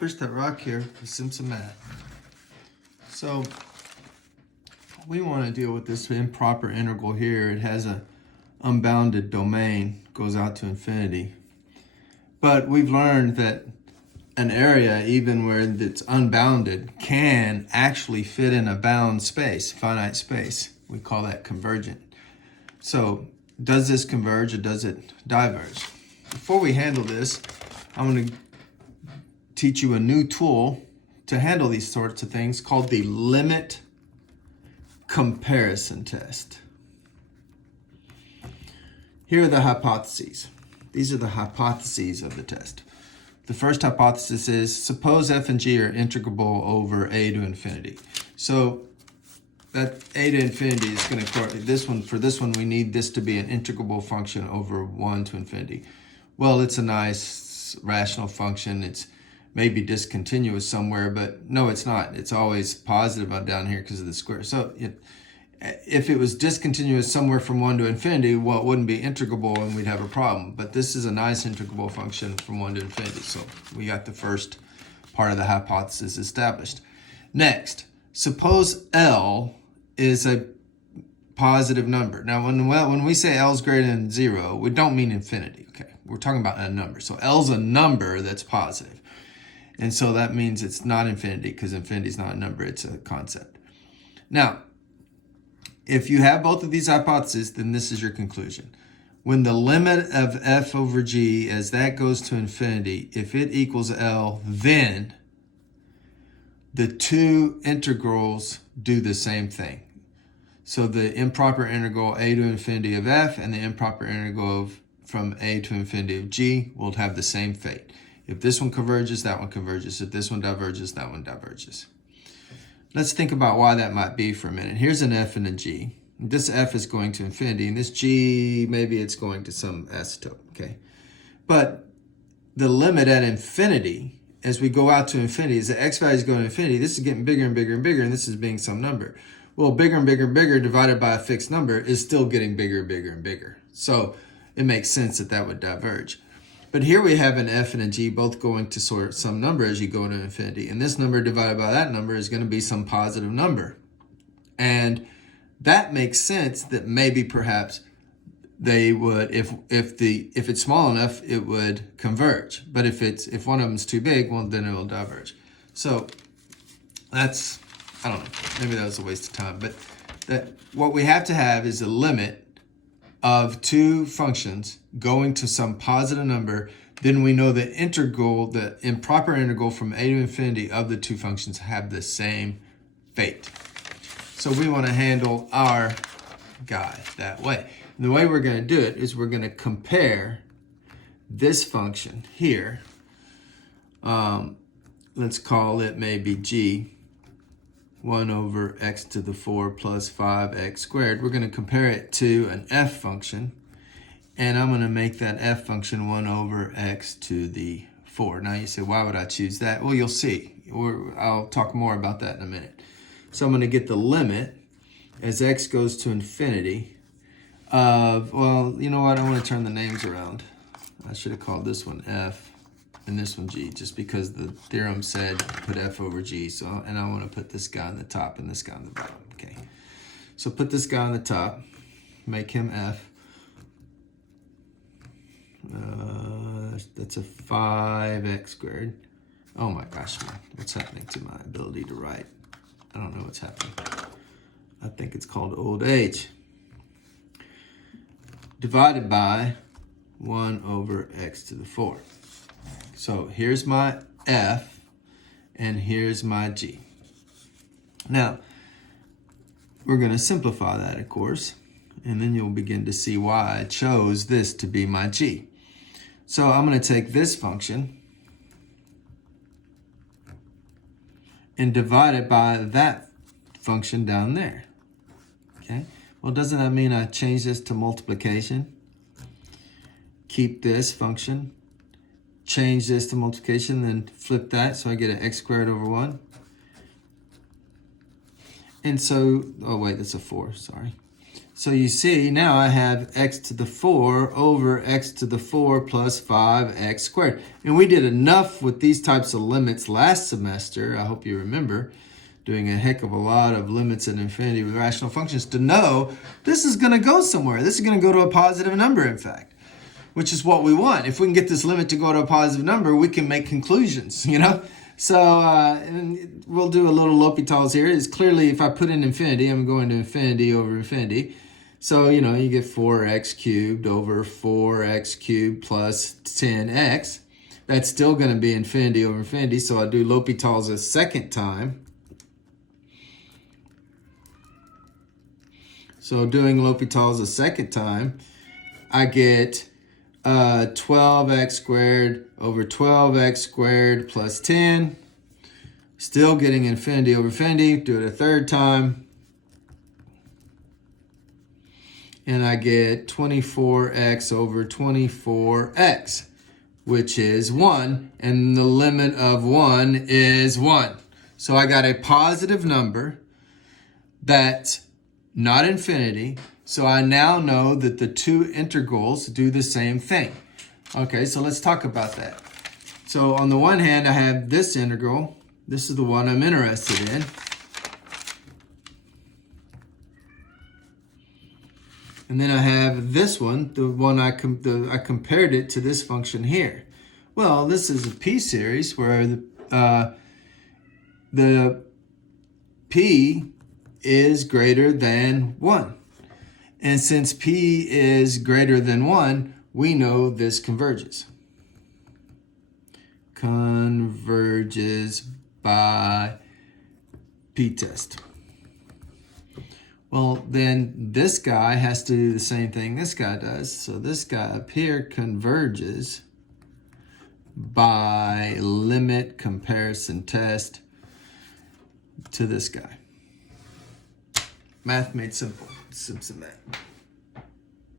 push that rock here with some mat. So we want to deal with this improper integral here. It has a unbounded domain, goes out to infinity. But we've learned that an area, even where it's unbounded, can actually fit in a bound space, finite space. We call that convergent. So does this converge or does it diverge? Before we handle this, I'm going to teach you a new tool to handle these sorts of things called the limit comparison test. Here are the hypotheses. These are the hypotheses of the test. The first hypothesis is, suppose f and g are integrable over a to infinity. So that a to infinity is going to, for this one, we need this to be an integrable function over 1 to infinity. Well, it's a nice rational function. It's maybe discontinuous somewhere, but no, it's not. It's always positive on down here because of the square. So if it was discontinuous somewhere from 1 to infinity, well, it wouldn't be integrable and we'd have a problem. But this is a nice integrable function from 1 to infinity. So we got the first part of the hypothesis established. Next, suppose L is a positive number. Now, when we say L is greater than 0, we don't mean infinity, okay? We're talking about a number. So L's a number that's positive. And so that means it's not infinity because infinity is not a number, it's a concept. Now, if you have both of these hypotheses, then this is your conclusion. When the limit of f over g, as that goes to infinity, if it equals L, then the two integrals do the same thing. So the improper integral a to infinity of f and the improper integral from a to infinity of g will have the same fate. If this one converges, that one converges. If this one diverges, that one diverges. Let's think about why that might be for a minute. Here's an f and a g. This f is going to infinity, and this g, maybe it's going to some asymptote, okay? But the limit at infinity, as we go out to infinity, as the x value is going to infinity, this is getting bigger and bigger and bigger, and this is being some number. Well, bigger and bigger and bigger divided by a fixed number is still getting bigger and bigger and bigger. So it makes sense that that would diverge. But here we have an f and a g both going to sort some number as you go to infinity. And this number divided by that number is going to be some positive number. And that makes sense that maybe perhaps they would, if it's small enough, it would converge. But if one of them is too big, well, then it will diverge. So that's, I don't know, maybe that was a waste of time. But what we have to have is a limit of two functions going to some positive number. Then we know the integral, the improper integral from a to infinity of the two functions have the same fate. So we want to handle our guy that way. And the way we're going to do it is we're going to compare this function here. Let's call it maybe g, 1 over x to the 4 plus 5x squared. We're going to compare it to an f function. And I'm going to make that f function 1 over x to the 4. Now you say, why would I choose that? Well, you'll see. I'll talk more about that in a minute. So I'm going to get the limit as x goes to infinity of, well, you know what? I want to turn the names around. I should have called this one f and this one g, just because the theorem said put f over g. So, and I want to put this guy on the top and this guy on the bottom. Okay. So put this guy on the top, make him f. That's a 5x squared. Oh my gosh, man. What's happening to my ability to write? I don't know what's happening. I think it's called old age. Divided by 1 over x to the 4. So here's my f, and here's my g. Now, we're going to simplify that, of course, and then you'll begin to see why I chose this to be my g. So I'm going to take this function and divide it by that function down there. Okay? Well, doesn't that mean I change this to multiplication? Keep this function, change this to multiplication, then flip that so I get an x squared over 1. And so, oh wait, that's a 4, sorry. So you see, now I have x to the 4 over x to the 4 plus 5x squared. And we did enough with these types of limits last semester, I hope you remember, doing a heck of a lot of limits at infinity with rational functions to know this is going to go somewhere. This is going to go to a positive number, in fact, which is what we want. If we can get this limit to go to a positive number, we can make conclusions, you know? So and we'll do a little L'Hopital's here. It's clearly, if I put in infinity, I'm going to infinity over infinity. So, you know, you get 4x cubed over 4x cubed plus 10x. That's still going to be infinity over infinity. So I'll do L'Hopital's a second time. So doing L'Hopital's a second time, I get 12x squared over 12x squared plus 10. Still getting infinity over infinity. Do it a third time. And I get 24x over 24x, which is 1. And the limit of 1 is 1. So I got a positive number that's not infinity. So I now know that the two integrals do the same thing. Okay, so let's talk about that. So on the one hand, I have this integral. This is the one I'm interested in. And then I have this one, the one I compared it to this function here. Well, this is a p-series where the p is greater than 1. And since p is greater than 1, we know this converges. Converges by p-test. Well, then this guy has to do the same thing this guy does. So this guy up here converges by limit comparison test to this guy. Math made simple. Simpson math.